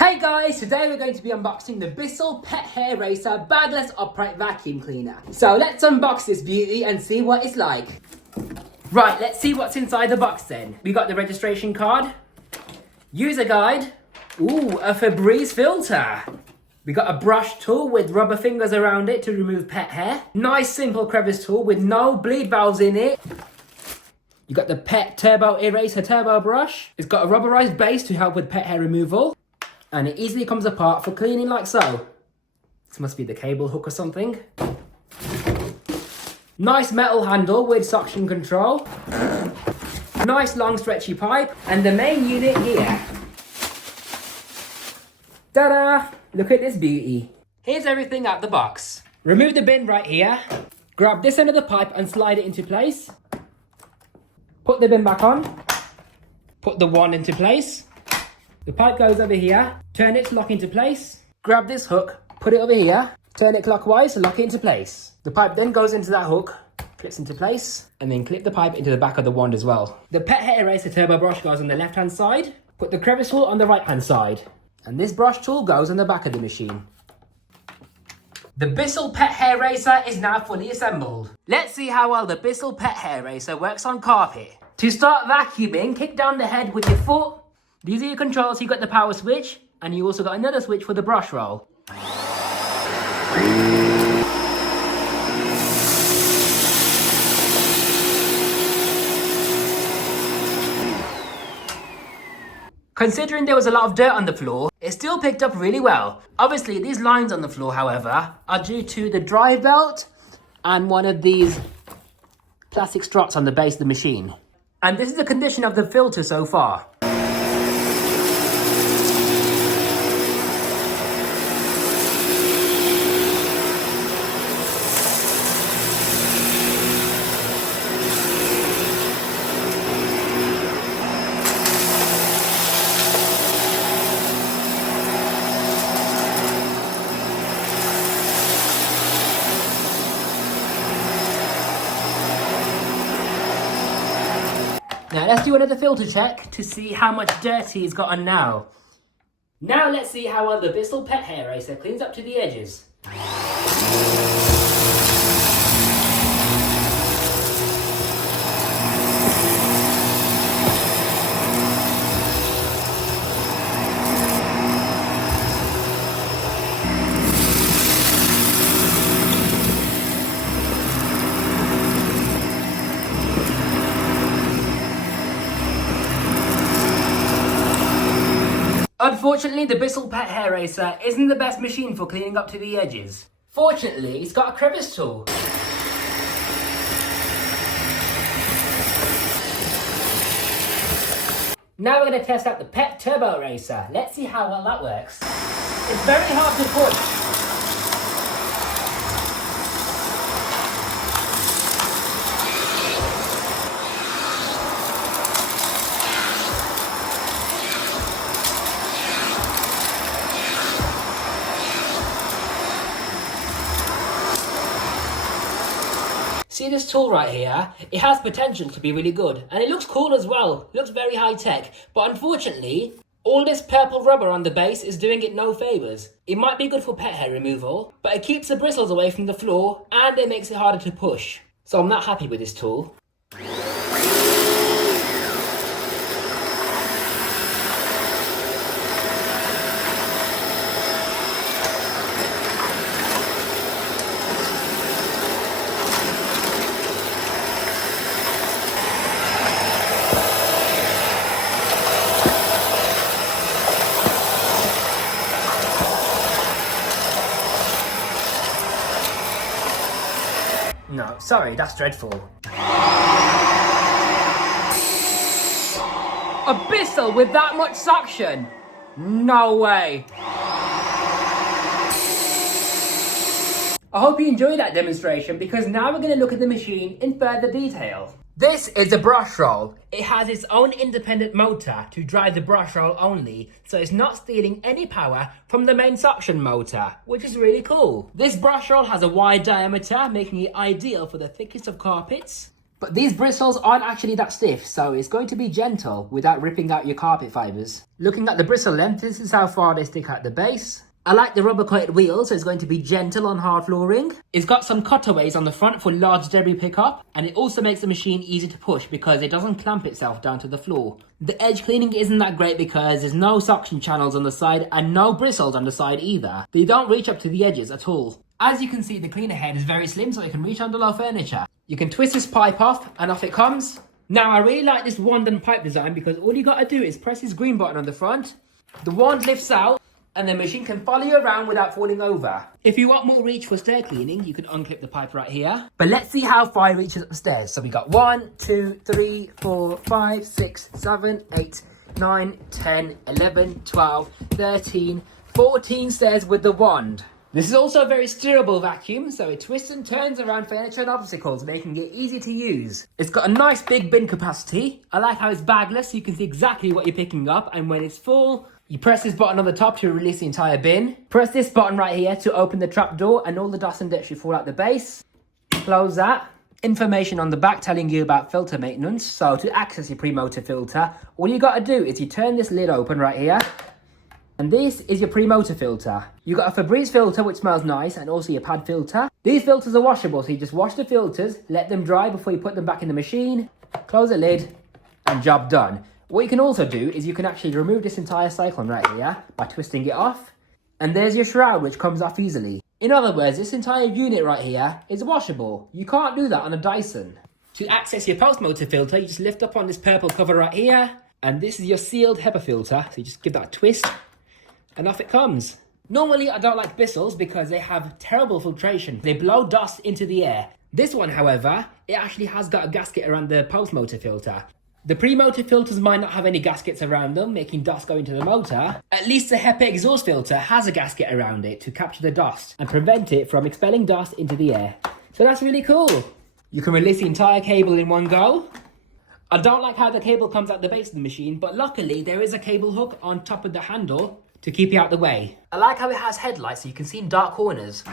Hey guys, today we're going to be unboxing the Bissell Pet Eraser Badless Upright Vacuum Cleaner. So let's unbox this beauty and see what it's like. Right, let's see what's inside the box then. We got the registration card, user guide, ooh, a Febreze filter. We got a brush tool with rubber fingers around it to remove pet hair. Nice simple crevice tool with no bleed valves in it. You got the Pet Turbo Eraser Turbo brush. It's got a rubberized base to help with pet hair removal. And it easily comes apart for cleaning like so. This must be the cable hook or something. Nice metal handle with suction control. Nice long stretchy pipe. And the main unit here. Ta-da! Look at this beauty. Here's everything out the box. Remove the bin right here. Grab this end of the pipe and slide it into place. Put the bin back on. Put the wand into place. The pipe goes over here, turn it to lock into place. Grab this hook, put it over here, turn it clockwise, lock it into place. The pipe then goes into that hook, clips into place, and then clip the pipe into the back of the wand as well. The Pet Hair Eraser Turbo brush goes on the left hand side, put the crevice tool on the right hand side, and this brush tool goes on the back of the machine. The Bissell Pet Hair Eraser is now fully assembled. Let's see how well the Bissell Pet Hair Eraser works on carpet. To start vacuuming, kick down the head with your foot. These are your controls. You got the power switch, and you also got another switch for the brush roll. Considering there was a lot of dirt on the floor, it still picked up really well. Obviously, these lines on the floor, however, are due to the drive belt and one of these plastic struts on the base of the machine. And this is the condition of the filter so far. Now let's do another filter check to see how much dirt he's got on now. Now let's see how well the Bissell Pet Hair Eraser cleans up to the edges. Unfortunately, the Bissell Pet Hair Eraser isn't the best machine for cleaning up to the edges. Fortunately, it's got a crevice tool. Now we're going to test out the Pet Turbo Eraser. Let's see how well that works. It's very hard to push. See this tool right here? It has potential to be really good, and it looks cool as well. It looks very high tech, but unfortunately, all this purple rubber on the base is doing it no favours. It might be good for pet hair removal, but it keeps the bristles away from the floor, and it makes it harder to push. So I'm not happy with this tool. No, sorry, that's dreadful. A Bissell with that much suction? No way. I hope you enjoyed that demonstration, because now we're going to look at the machine in further detail. This is a brush roll. It has its own independent motor to drive the brush roll only, so it's not stealing any power from the main suction motor, which is really cool. This brush roll has a wide diameter, making it ideal for the thickest of carpets. But these bristles aren't actually that stiff, so it's going to be gentle without ripping out your carpet fibres. Looking at the bristle length, this is how far they stick at the base. I like the rubber coated wheel, so it's going to be gentle on hard flooring. It's got some cutaways on the front for large debris pickup, and it also makes the machine easy to push because it doesn't clamp itself down to the floor. The edge cleaning isn't that great because there's no suction channels on the side and no bristles on the side either. They don't reach up to the edges at all. As you can see, the cleaner head is very slim, so it can reach under low furniture. You can twist this pipe off and off it comes. Now I really like this wand and pipe design because all you gotta do is press this green button on the front. The wand lifts out and the machine can follow you around without falling over. If you want more reach for stair cleaning, you can unclip the pipe right here. But let's see how far it reaches upstairs. So we got 1, 2, 3, 4, 5, 6, 7, 8, 9, 10, 11, 12, 13, 14 stairs with the wand. This is also a very steerable vacuum, so it twists and turns around furniture and obstacles, making it easy to use. It's got a nice big bin capacity. I like how it's bagless, so you can see exactly what you're picking up, and when it's full, you press this button on the top to release the entire bin. Press this button right here to open the trap door, and all the dust and dirt should fall out the base. Close that. Information on the back telling you about filter maintenance. So to access your pre-motor filter, all you got to do is you turn this lid open right here. And this is your pre-motor filter. You got a Febreze filter which smells nice, and also your pad filter. These filters are washable, so you just wash the filters, let them dry before you put them back in the machine, close the lid, and job done. What you can also do is you can actually remove this entire cyclone right here by twisting it off. And there's your shroud which comes off easily. In other words, this entire unit right here is washable. You can't do that on a Dyson. To access your post-motor filter, you just lift up on this purple cover right here. And this is your sealed HEPA filter, so you just give that a twist. And off it comes. Normally I don't like Bissells because they have terrible filtration. They blow dust into the air. This one, however, it actually has got a gasket around the post-motor filter. The pre-motor filters might not have any gaskets around them, making dust go into the motor. At least the HEPA exhaust filter has a gasket around it to capture the dust and prevent it from expelling dust into the air. So that's really cool. You can release the entire cable in one go. I don't like how the cable comes out the base of the machine, but luckily there is a cable hook on top of the handle to keep you out the way. I like how it has headlights so you can see in dark corners.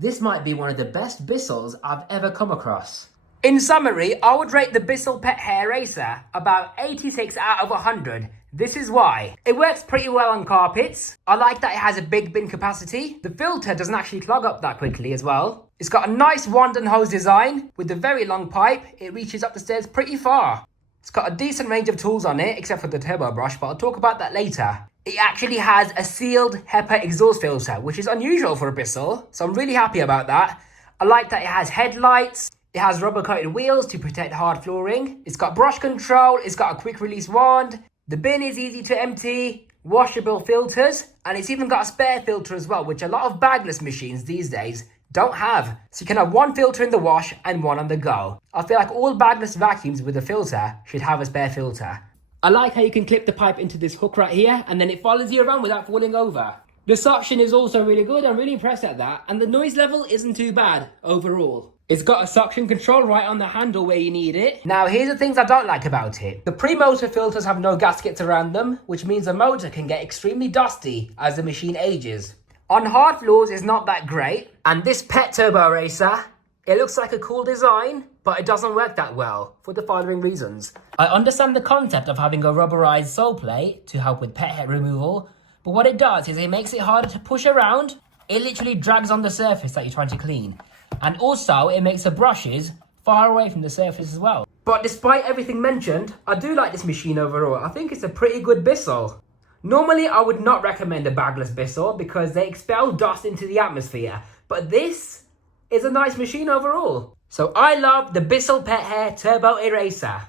This might be one of the best Bissells I've ever come across. In summary, I would rate the Bissell Pet Eraser about 86 out of 100. This is why. It works pretty well on carpets. I like that it has a big bin capacity. The filter doesn't actually clog up that quickly as well. It's got a nice wand and hose design. With a very long pipe, it reaches up the stairs pretty far. It's got a decent range of tools on it, except for the turbo brush, but I'll talk about that later. It actually has a sealed HEPA exhaust filter, which is unusual for a Bissell, so I'm really happy about that. I like that it has headlights, it has rubber coated wheels to protect hard flooring, it's got brush control, it's got a quick release wand, the bin is easy to empty, washable filters, and it's even got a spare filter as well, which a lot of bagless machines these days don't have. So you can have one filter in the wash and one on the go. I feel like all bagless vacuums with a filter should have a spare filter. I like how you can clip the pipe into this hook right here and then it follows you around without falling over. The suction is also really good. I'm really impressed at that. And the noise level isn't too bad overall. It's got a suction control right on the handle where you need it. Now here's the things I don't like about it. The pre-motor filters have no gaskets around them, which means the motor can get extremely dusty as the machine ages. On hard floors it's not that great. And this Pet Turbo Eraser, it looks like a cool design, but it doesn't work that well for the following reasons. I understand the concept of having a rubberized sole plate to help with pet hair removal, but what it does is it makes it harder to push around. It literally drags on the surface that you're trying to clean. And also it makes the brushes far away from the surface as well. But despite everything mentioned, I do like this machine overall. I think it's a pretty good Bissell. Normally I would not recommend a bagless Bissell because they expel dust into the atmosphere, but this is a nice machine overall. So I love the Bissell Pet Hair Turbo Eraser.